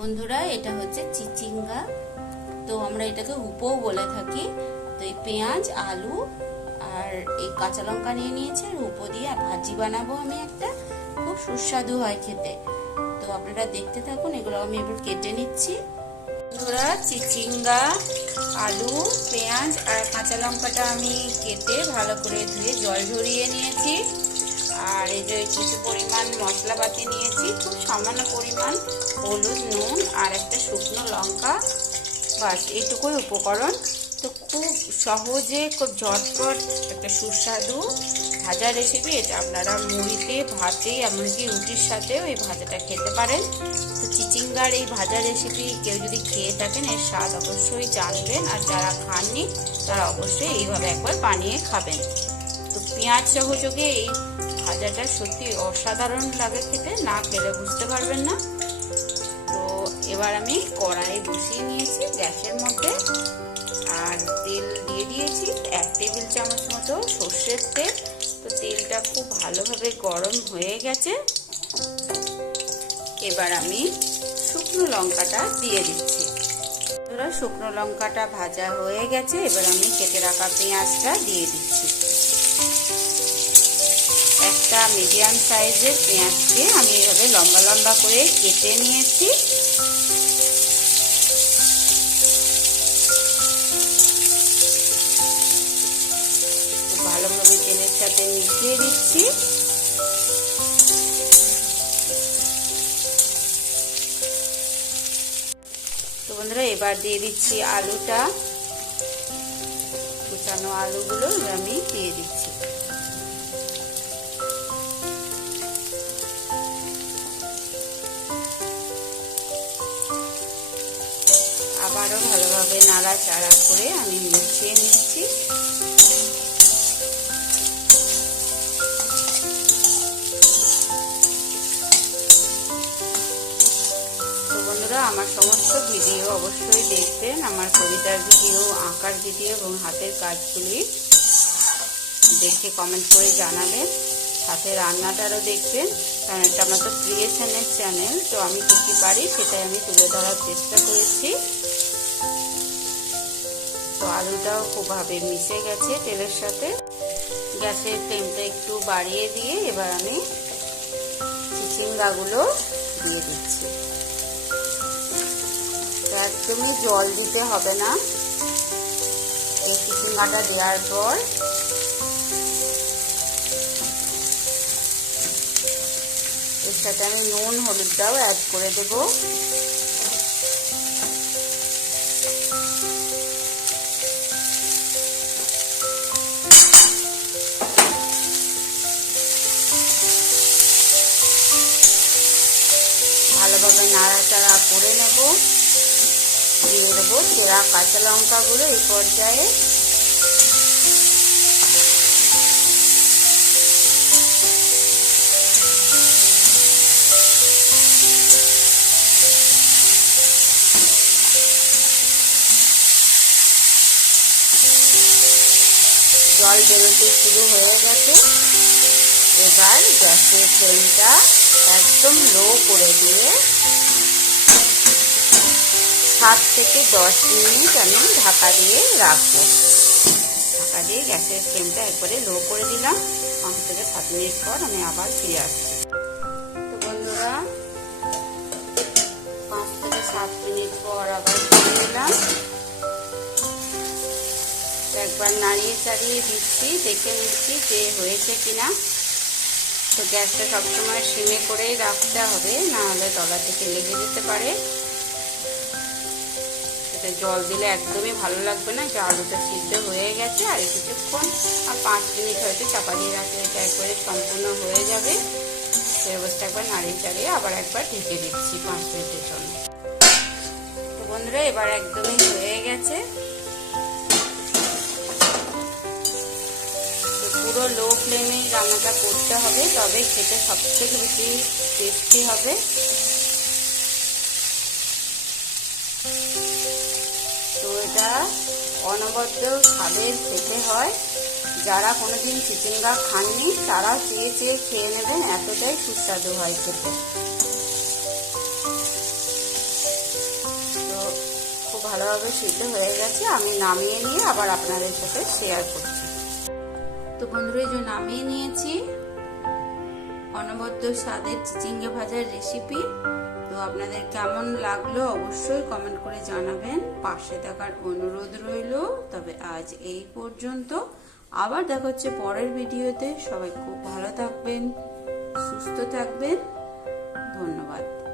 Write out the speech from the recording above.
বন্ধুরা, এটা হচ্ছে চিচিঙ্গা। তো আমরা এটাকে উপও বলে থাকি। তো এই পেঁয়াজ, আলু আর এই কাঁচা লঙ্কা নিয়ে নিয়েছি। আর উপো দিয়ে ভাজি বানাবো আমি একটা। খুব সুস্বাদু হয় খেতে। তো আপনারা দেখতে থাকুন এগুলো আমি এবার কেটে নিচ্ছি। বন্ধুরা, চিচিঙ্গা, আলু, পেঁয়াজ আর কাঁচা লঙ্কাটা আমি কেটে ভালো করে ধুয়ে জল ঝরিয়ে নিয়েছি। আর এই যে কিছু পরিমাণ মশলাপাতি নিয়েছি, খুব সামান্য পরিমাণ হলুদ, নুন আর একটা শুকনো লঙ্কা। বাস, এইটুকুই উপকরণ। তো খুব সহজে, খুব ঝটপট একটা সুস্বাদু ভাজা রেসিপি এটা আপনারা মুড়িতে, ভাতে, এমনকি রুটির সাথেও এই ভাজাটা খেতে পারেন। তো চিচিঙ্গার এই ভাজা রেসিপি কেউ যদি খেয়ে থাকেন, এর স্বাদ অবশ্যই জানবেন। আর যারা খাননি, তারা অবশ্যই এইভাবে একবার বানিয়ে খাবেন। পেঁয়াজ সহযোগে এই ভাজাটা সত্যি অসাধারণ লাগে খেতে, না খেলে বুঝতে পারবেন না। তো এবার আমি কড়াই বসিয়ে নিয়েছি গ্যাসের মধ্যে আর তেল দিয়ে দিয়েছি এক টেবিল চামচ মতো সর্ষের তেল। তো তেলটা খুব ভালোভাবে গরম হয়ে গেছে। এবার আমি শুকনো লঙ্কাটা দিয়ে দিচ্ছি। শুকনো লঙ্কাটা ভাজা হয়ে গেছে। এবার আমি কেটে রাখা পেঁয়াজটা দিয়ে দিচ্ছি। মিডিয়াম সাইজের পেঁয়াজকে আমি এভাবে লম্বা লম্বা করে কেটে নিয়েছি। ভালোভাবে তেলের সাথে মিশিয়ে দিচ্ছি। তো বন্ধুরা, এবার দিয়ে দিচ্ছি আলুটা। কুচানো আলুগুলো আমি দিয়ে দিচ্ছি। আবারও ভালোভাবে নাড়াচাড়া করে আমি মিশিয়ে নিচ্ছি। তো আমার সমস্ত ভিডিও অবশ্যই দেখবেন, আমার কবিতার ভিডিও, আঁকার ভিডিও এবং হাতের কাজগুলি দেখে কমেন্ট করে জানাবেন। সাথে রান্নাটারও দেখবেন, কারণ এটা আমার তো ক্রিয়েশনের চ্যানেল তো আমি কী কী পারি সেটাই আমি তুলে ধরার চেষ্টা করেছি। আলুটাও খুবভাবে মিশে গেছে তেলের সাথে। গ্যাসের ফ্লেমটা একটু বাড়িয়ে দিয়ে এবার আমি চিচিঙ্গাগুলো দিয়ে দিচ্ছি। একদমই জল দিতে হবে না। এই চিচিঙ্গাটা দেওয়ার পর এর সাথে আমি নুন, হলুদটাও অ্যাড করে দেব। ভালোভাবে নাড়াচাড়া করে নেব। দিয়ে দেবো সেরা কাঁচা লঙ্কাগুলো এই পর্যায়ে। জল বেরোতে শুরু হয়ে গেছে। এবার গ্যাসের ফ্লেমটা একদম লো করে দিয়ে সাত থেকে দশ মিনিট আমি ঢাকা দিয়ে রাখব। ঢাকা দিয়ে গ্যাসের ফ্লেমটা একবারে লো করে দিলাম। পাঁচ থেকে সাত মিনিট পর আমি আবার ফিরে আসছি। তো বন্ধুরা, পাঁচ থেকে সাত মিনিট পর আবার ফিরে এলাম। একবার নাড়িয়ে চাড়িয়ে দিচ্ছি, দেখে নিচ্ছি যে হয়েছে কিনা। তো গ্যাসটা সবসময় সিমে করেই রাখতে হবে, না হলে তলা থেকে লেগে যেতে পারে। এটা জল দিলে একদমই ভালো লাগবে না। যে আলুটা সিদ্ধ হয়ে গেছে আর কিছুক্ষণ আর পাঁচ মিনিট হয়তো চাপা দিয়ে রাখলে এটা একবারে সম্পূর্ণ হয়ে যাবে। সে অবস্থা একবার নাড়িয়ে চাড়িয়ে আবার একবার ঢেকে দিচ্ছি পাঁচ মিনিটের জন্য। তো বন্ধুরা, এবার একদমই হয়ে গেছে। পুরো লো ফ্লেমেই রান্নাটা করতে হবে, তবে খেতে সবথেকে বেশি টেস্টি হবে। অনবদ্য স্বাদের খেতে হয়। যারা কোনোদিন চিচিঙ্গা খাননি তারা চেয়ে চেয়ে খেয়ে নেবেন, এতটাই সুস্বাদু হয় খেতে। তো খুব ভালোভাবে সিদ্ধ হয়ে গেছে, আমি নামিয়ে নিয়ে আবার আপনাদের সাথে শেয়ার করছি। তো বন্ধুরা যে নামিয়ে নিয়েছি। অনবদ্য স্বাদের চিচিঙ্গে ভাজার রেসিপি তো আপনাদের কেমন লাগল অবশ্যই কমেন্ট করে জানাবেন। পাশে থাকার অনুরোধ রইল। তবে আজ এই পর্যন্ত। আবার দেখা হচ্ছে পরের ভিডিওতে। সবাই খুব ভালো থাকবেন, সুস্থ থাকবেন। ধন্যবাদ।